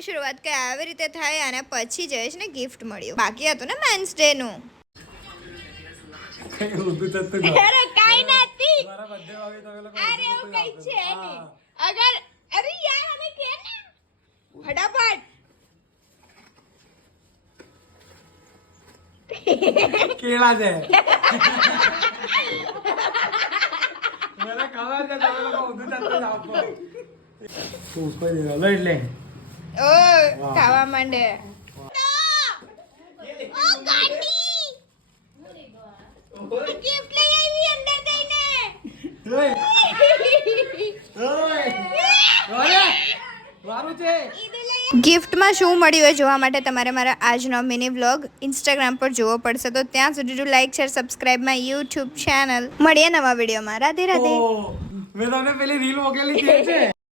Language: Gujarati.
ની શરૂઆત કે આવી રીતે થાય અને પછી જયેશને ગિફ્ટ મળ્યું. બાકી હતું ને મેન્સ ડે નું. અરે કાઈ નથી. મારા બર્થડે આવે તમે લોકો અરે એવું કઈ છે નહીં. અગર અરે યાર અમે કે ને ફટાફટ કેળા છે મને ખબર છે તમે લોકો ઊંધું ચાલતા જાવ છો ઉપર લઈ લે ઓ ખાવા માંડે. ઓ ગાડી ગિફ્ટ લઈ આવી અંદર જઈને. ઓય ઓય વારું છે. ગિફ્ટમાં શું મળ્યું એ જોવા માટે તમારે મારા આજનો મિની વ્લોગ ઇન્સ્ટાગ્રામ પર જોવો પડશે. તો ત્યાં સુધી જો like share subscribe my YouTube channel. મળીએ નવા વિડીયોમાં. રાધે રાધે. મેં તમને પેલી રીલ મોકલેલી છે